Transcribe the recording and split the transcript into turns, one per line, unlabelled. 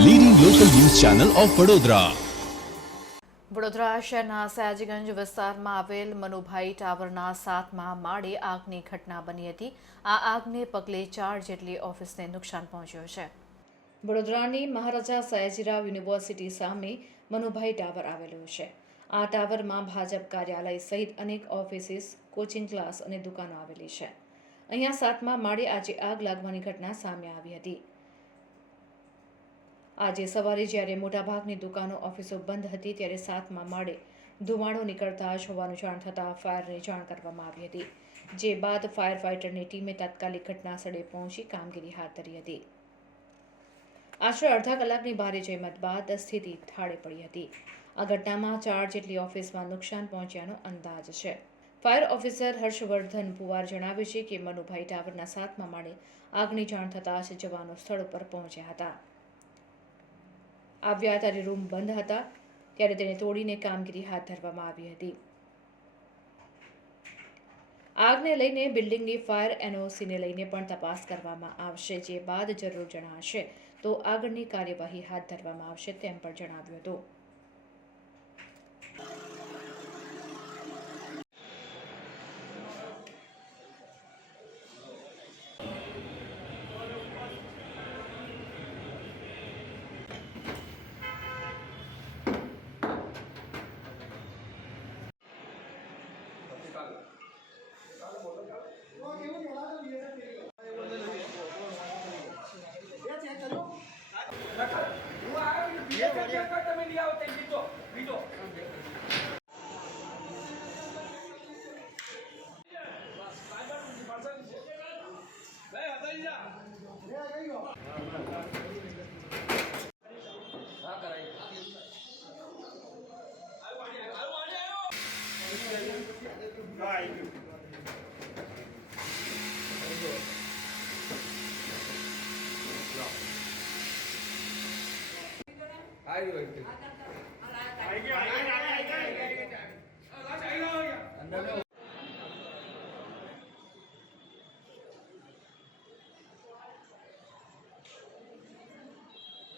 Channel of Vadodara
Vadodara શહેરના સયાજીગંજ વિસ્તારમાં આવેલ મનુભાઈ ટાવરના સાતમા માળે આગની ઘટના બની હતી. આ આગને પગલે ચાર જેટલી ઓફિસને નુકસાન પહોંચ્યું છે. વડોદરાની મહારાજા સયાજીરાવ યુનિવર્સિટી સામે મનુભાઈ ટાવર આવેલું છે. આ ટાવરમાં ભાજપ કાર્યાલય સહિત અનેક ઓફિસીસ કોચિંગ ક્લાસ અને દુકાનો આવેલી છે. અહીંયા સાતમા માળે આજે આગ લાગવાની ઘટના સામે આવી હતી. આજે સવારે જ્યારે મોટાભાગની દુકાનો, ઓફિસો બંધ હતી, ત્યારે સાતમા માળે ધુમાડો નીકળતા જ હોવાનું જાણ થતાં ફાયરને જાણ કરવામાં આવી હતી, જે બાદ ફાયર ફાઇટરની ટીમે તાત્કાલિક ઘટના સ્થળે પહોંચી કામગીરી હાથ ધરી હતી. આશરે અડધા કલાકની ભારે જહેમત બાદ સ્થિતિ થાળે પડી હતી. આ ઘટનામાં ચાર જેટલી ઓફિસમાં નુકસાન પહોંચ્યાનો અંદાજ છે. ફાયર ઓફિસર હર્ષવર્ધન પુવાર જણાવે છે કે મનુભાઈ ટાવરના સાતમા માળે આગની જાણ થતાં જ જવાનો સ્થળ ઉપર પહોંચ્યા હતા. આવ્યા ત્યારે રૂમ બંધ હતા, ત્યારે તેને તોડીને કામગીરી હાથ ધરવામાં આવી હતી. આગને લઈને બિલ્ડિંગની ફાયર એનઓસીને લઈને પણ તપાસ કરવામાં આવશે, જે બાદ જરૂર જણાશે. તો આગળની કાર્યવાહી હાથ ધરવામાં આવશે તેમ પણ જણાવ્યું હતું
તમે લઈ આવો તે બીજો બીજો
આવી ગયો